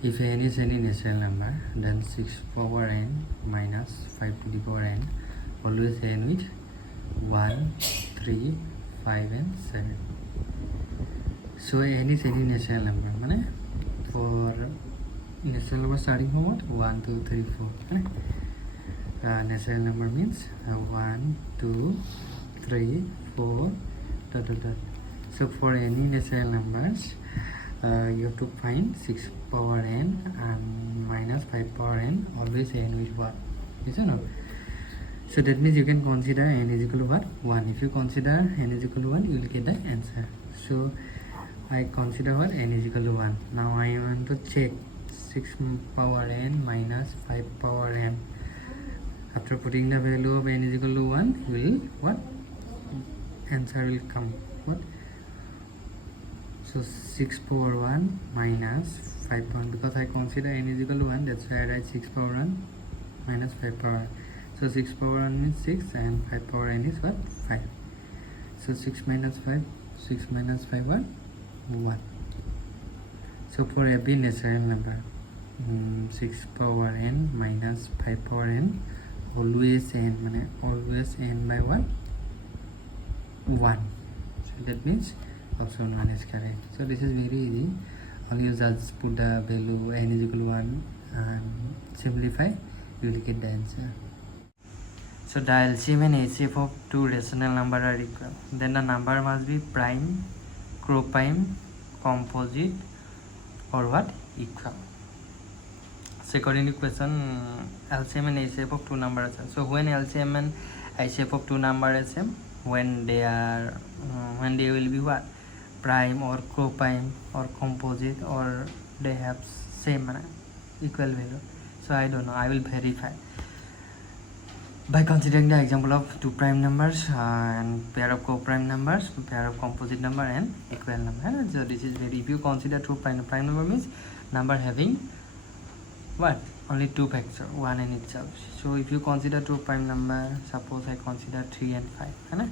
If n is any natural number, then 6 power n minus 5 to the power n always end with 1, 3, 5 and 7. So n is any natural number. For natural number starting from what? 1, 2, 3, 4. Natural number means 1, 2, 3, 4, dot, dot, dot. So for any natural numbers, you have to find 6 power n and minus 5 power n always end with what? Yes or no? So that means you can consider n is equal to what? 1. If you consider n is equal to 1, you will get the answer. So I consider what? N is equal to 1. Now I want to check 6 power n minus 5 power n. After putting the value of n is equal to 1, will what? Answer will come. What? So 6 power 1 minus 5 power 1, because I consider n is equal to 1, that's why I write 6 power 1 minus 5 power 1. So 6 power 1 means 6 and 5 power n is what? 5. So 6 minus 5, 6 minus 5 what? 1. So for every natural number, 6 power n minus 5 power n always end by what? 1. So that means option 1 is correct. So this is very easy. All you just put the value n is equal to 1 and simplify, you will get the answer. So the LCM and HCF of two rational numbers are equal. Then the number must be prime, coprime, composite, or what? Equal. So according to question, LCM and HCF of two numbers are. So when LCM and HCF of two numbers are same, when they will be what? Prime or coprime or composite, or they have same equal value. So I don't know, I will verify by considering the example of two prime numbers and pair of coprime numbers, pair of composite number and equal number. So this is very, if you consider two prime number means number having what? Only two factors, one in itself. So if you consider two prime number, suppose I consider 3 and 5.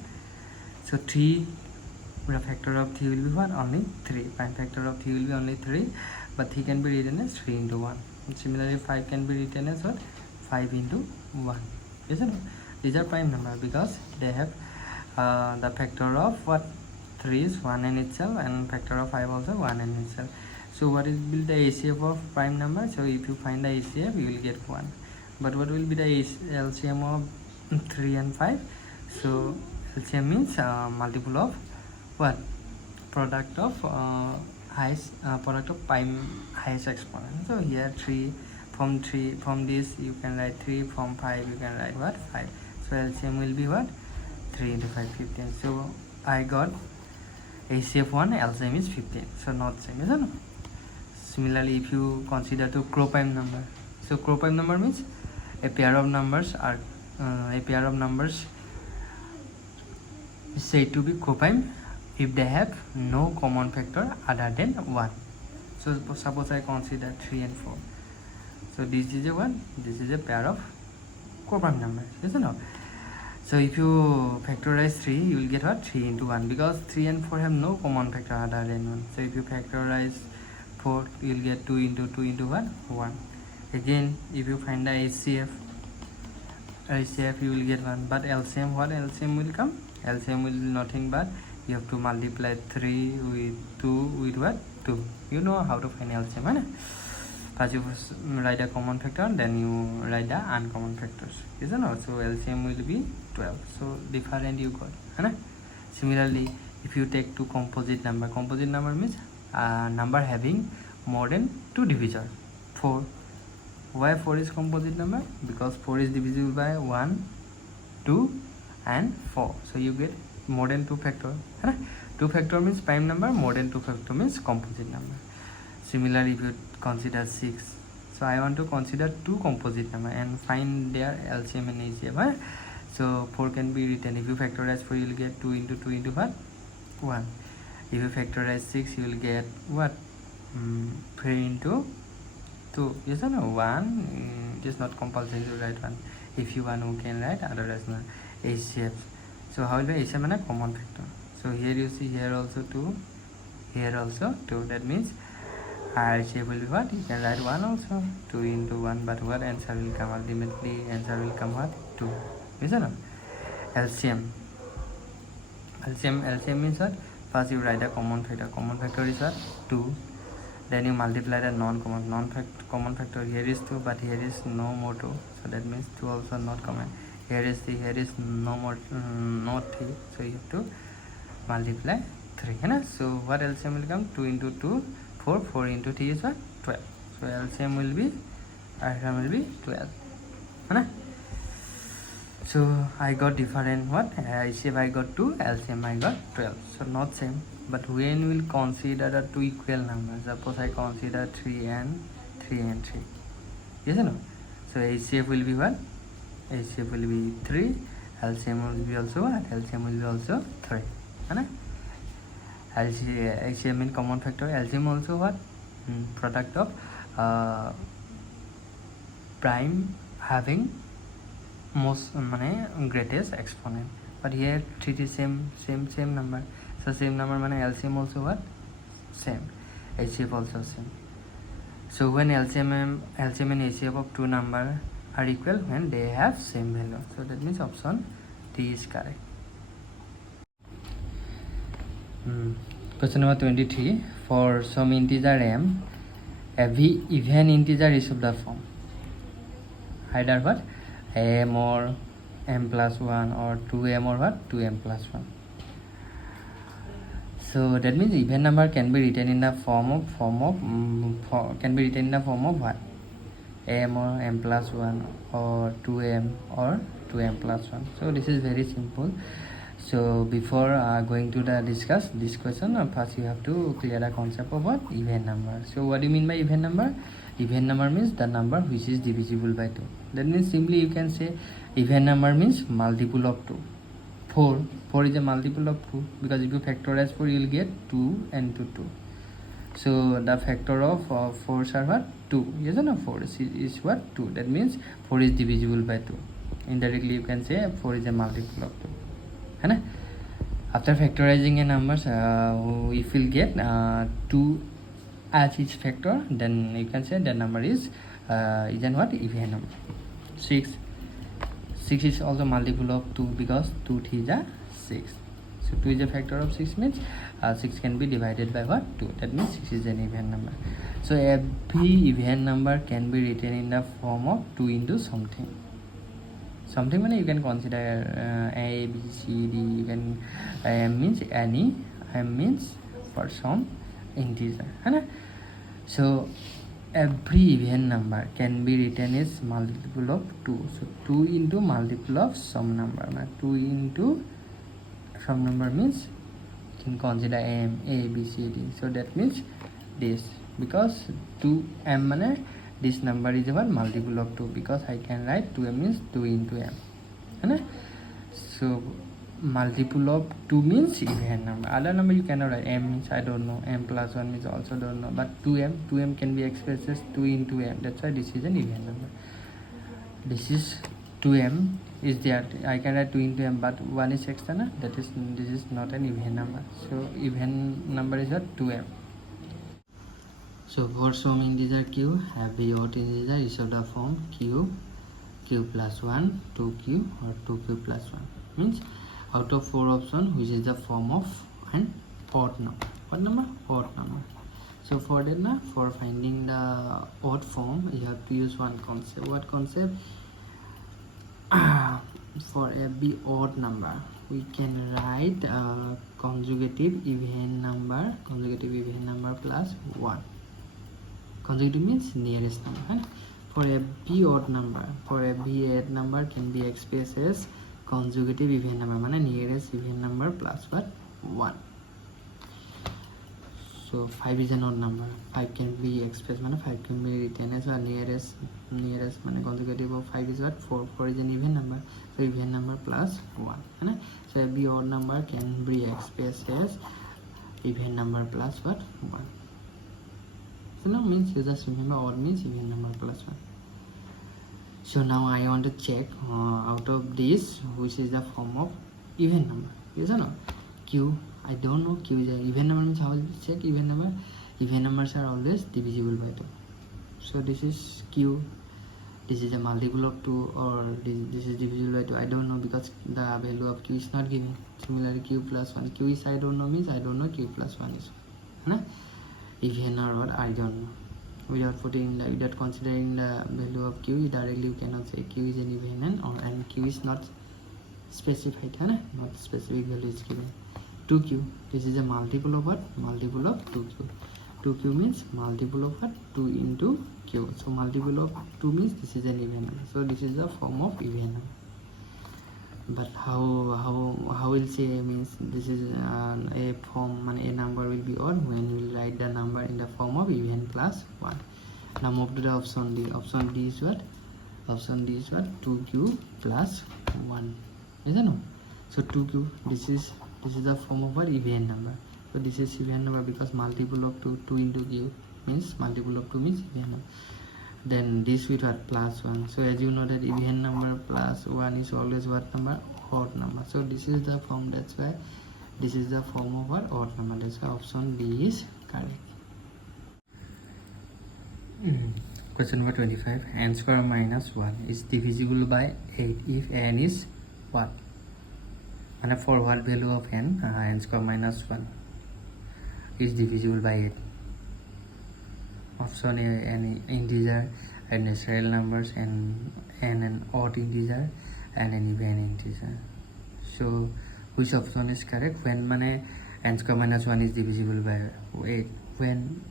So 3, the factor of 3 will be what? Only 3. Prime factor of 3 will be only 3, but 3 can be written as 3 into 1. And similarly 5 can be written as what? 5 into 1. Isn't it? These are prime number because they have the factor of what? 3 is 1 in itself, and factor of 5 also 1 in itself. So what will be the HCF of prime number? So if you find the HCF, you will get 1. But what will be the LCM of 3 and 5? So LCM means multiple of what? Product of product of prime highest exponent. So here 3, from this you can write 3, from 5 you can write what? 5. So LCM will be what? 3 into 5, 15. So I got HCF 1, LCM is 15. So not same, isn't it? Similarly, if you consider two coprime number, so coprime number means a pair of numbers is said to be coprime if they have no common factor other than 1. So suppose I consider 3 and 4. So this is a what? This is a pair of coprime numbers, isn't it? So if you factorize 3, you will get what? 3 into 1, because 3 and 4 have no common factor other than 1. So if you factorize 4, you will get 2 into what? 1. Again, if you find the HCF you will get 1. But LCM, what LCM will come? LCM will be nothing but you have to multiply 3 with 2 with what? 2. You know how to find LCM, right? First you write a common factor, then you write the uncommon factors, isn't it? So LCM will be 12. So different you got, right? Similarly, if you take two composite number means number having more than 2 divisors. 4. Why 4 is composite number? Because 4 is divisible by 1, 2 and 4. So you get more than 2 factor. 2 factor means prime number, more than 2 factor means composite number. Similarly, if you consider 6, so I want to consider 2 composite number and find their LCM and HCF. So 4 can be written, if you factorize 4, you will get 2 into 2 into what? 1. If you factorize 6, you will get what? 3 into 2. Yes or no? 1. It is not compulsory to write 1. If you want, you can write, otherwise not. HCF. So how will be HCF and a common factor? So here you see, here also 2, here also 2. That means HCF will be what? You can write 1 also. 2 into 1, but what answer will come? Ultimately answer will come what? 2. Isn't it? LCM means what? First you write a common factor. Common factor is what? 2. Then you multiply the common factor. Here is 2, but here is no more 2, so that means 2 also not common. Here is 3, here is no more no 3, so you have to multiply 3, so what LCM will come? 2 into 2 4, 4 into 3 is what? 12. So LCM will be 12, so I got different what? HCF I got 2, LCM I got 12, so not same. But when we'll consider the two equal numbers, suppose I consider 3 and 3, yes or no? So HCF will be what? HCF will be 3, LCM will be also what? LCM will be also 3, HCF means common factor, LCM also what? Product of prime having most greatest exponent. But here 3 is same number, so same number LCM also what? Same. HCF also same. So when LCM and HCF of two number are equal when they have same value, so that means option D is correct. Question number 23. For some integer m, every even integer is of the form either what? M or m plus 1 or 2m or what? 2m plus 1. So that means even number can be written in the form of what? M or m plus 1 or 2m or 2m plus 1. So this is very simple. So before going to the discuss this question, first you have to clear the concept of what? Even number. So what do you mean by even number? Even number means the number which is divisible by 2. That means simply you can say even number means multiple of 2. 4 is a multiple of 2, because if you factorize 4 you will get 2 and 2. So the factor of 4 are what? 2. Yes or no? 4 is what? 2. That means 4 is divisible by 2. Indirectly you can say 4 is a multiple of 2. After factorizing a numbers, if we get 2 as its factor, then you can say the number is what? Even number. 6 is also multiple of 2 because 2 is a 6. So 2 is a factor of 6 means 6 can be divided by what? 2. That means 6 is an even number. So every even number can be written in the form of 2 into something. Something you can consider A, B, C, D. You can M means any, M means for some integer. So every even number can be written as multiple of 2. So 2 into multiple of some number. 2 into some number means you can consider M, A, B, C, D. So that means this, because 2m this number is what? Multiple of 2, because I can write 2m means 2 into m. So multiple of 2 means even number. Other number you cannot write. M means I don't know, m plus 1 means also don't know, but 2m can be expressed as 2 into m. That's why this is an even number. This is 2m is there, I can write 2 into m, but 1 is external, this is not an even number. So even number is what? 2m. So for some integer q, every odd integer is of the form q plus 1, 2q or 2q plus 1. Means out of 4 options, which is the form of an odd number. What number? Odd number. So for that, for finding the odd form, you have to use one concept. What concept? For every odd number, we can write conjugative even number plus 1. Conjugative means nearest number. For every odd number can be expressed as conjugative even number, nearest even number plus what? 1. So 5 is an odd number. 5 can be expressed, 5 can be written as well. Nearest conjugative of 5 is what? 4. 4 is an even number, so even number plus 1. So every odd number can be expressed as even number plus what? 1. So now means you just remember odd means even number plus 1. So now I want to check out of this which is the form of even number. Yes or no? Q, I don't know. Q is an even number means how will we check even number? Even numbers are always divisible by 2. So this is q. This is a multiple of 2, or this is divisible by 2. I don't know because the value of q is not given. Similarly, q plus 1. Q is I don't know means I don't know q plus 1 is 1. Even or what, I don't know. Without considering the value of q, directly you cannot say q is an even and q is not specified. Not specific value is given. 2q. This is a multiple of what? Multiple of 2q. 2q means multiple of what? 2 into q. So multiple of 2 means this is an even number. So this is the form of even number. But how will say means this is a form, a number will be odd when we will write the number in the form of even plus 1. Now move to the option D. Option D is what? Option D is what? 2q plus 1. Is it no? So 2q, this is the form of what? Even number. So this is even number because multiple of 2 into q means multiple of 2 means even number. Then this with what? Plus 1. So as you know that even number plus 1 is always what number? Odd number. So this is the form. That's why this is the form of what? Odd number. That's why option D is correct. Question number 25. N square minus 1 is divisible by 8 if n is what? And for what value of n? N square minus 1 is divisible by 8. Option A, an integer, and natural numbers, and an odd integer, and an even integer. So which option is correct? When n square minus 1 is divisible by 8, when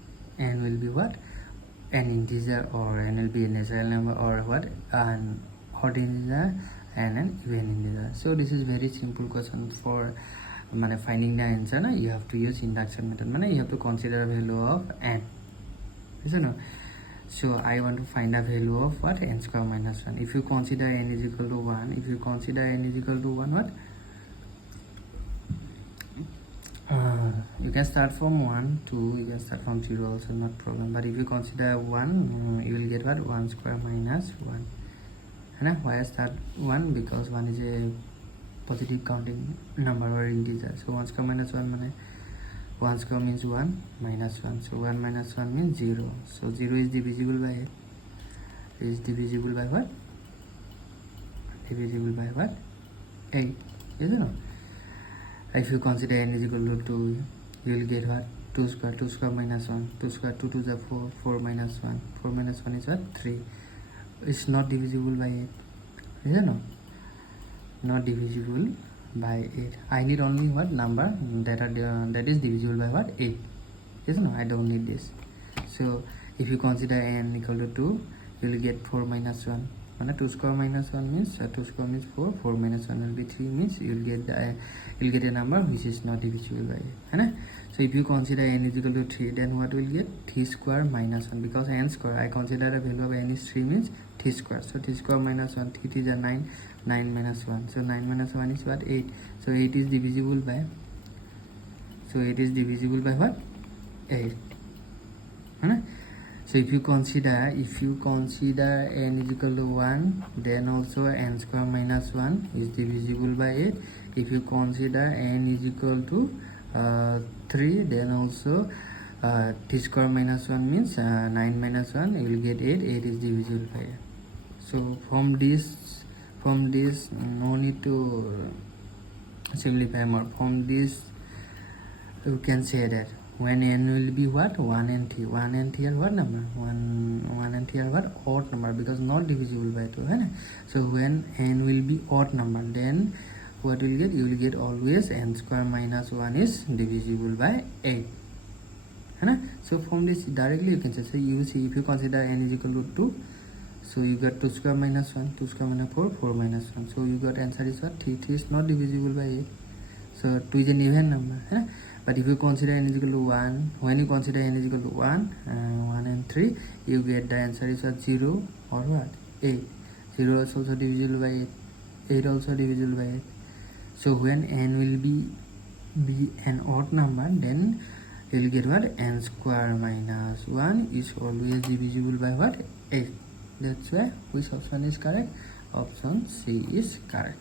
n will be what? An integer, or n will be a natural number, or what? An odd integer and an even integer. So this is very simple question. For finding the answer, you have to use induction method. You have to consider value of n. So I want to find the value of what? N square minus 1. If you consider n is equal to 1, if you consider n is equal to 1, what? You can start from 1, 2, you can start from 0 also, not problem. But if you consider 1, you will get what? 1 square minus 1. Why I start 1? Because 1 is a positive counting number or integer. So 1 square minus 1 1 square means 1 minus 1. So 1 minus 1 means 0. So 0 is divisible by 8. Is divisible by what? Divisible by what? 8. Isn't it? If you consider n is equal to 2, you will get what? 2 square. 2 square minus 1. 2 square, 2 to the 4. 4 minus 1. 4 minus 1 is what? 3. It's not divisible by 8. Isn't it? Not divisible by 8. I need only what? Number that is divisible by what? 8. Isn't it? I don't need this. So if you consider n equal to 2, you will get 4 minus 1. 2 square minus 1 means 2 square means 4. 4 minus 1 will be 3 means you will get a number which is not divisible by 8. So if you consider n is equal to 3, then what will get? 3 square minus 1, because n square, I consider the value of n is 3 means 3 square. So 3 square minus 1, 3 is a 9, 9 minus 1. So 9 minus 1 is what? 8. So 8 is divisible by, so 8 is divisible by what? 8. So if you consider n is equal to 1, then also n square minus 1 is divisible by 8. If you consider n is equal to 3, then also t square minus 1 means 9 minus 1, you will get 8. 8 is divisible by 8. So from this no need to simplify more. From this you can say that when n will be what? 1 and t. 1 and t are what number? 1 and t are what? Odd number, because not divisible by 2. So when n will be odd number, then what will get? You will get always n square minus 1 is divisible by 8. So from this directly you can say, so you see, if you consider n is equal to 2, so you got 2 square minus 1, 2 square minus 4, 4 minus 1. So you got answer is what? 3. 3 is not divisible by 8. So 2 is an even number. But if you consider n is equal to 1, when you consider n is equal to 1 and 3, you get the answer is what? 0 or what? 8. 0 is also divisible by 8. 8 also divisible by 8. So when n will be an odd number, then you will get what? N square minus 1 is always divisible by what? 8. That's why which option is correct? Option C is correct.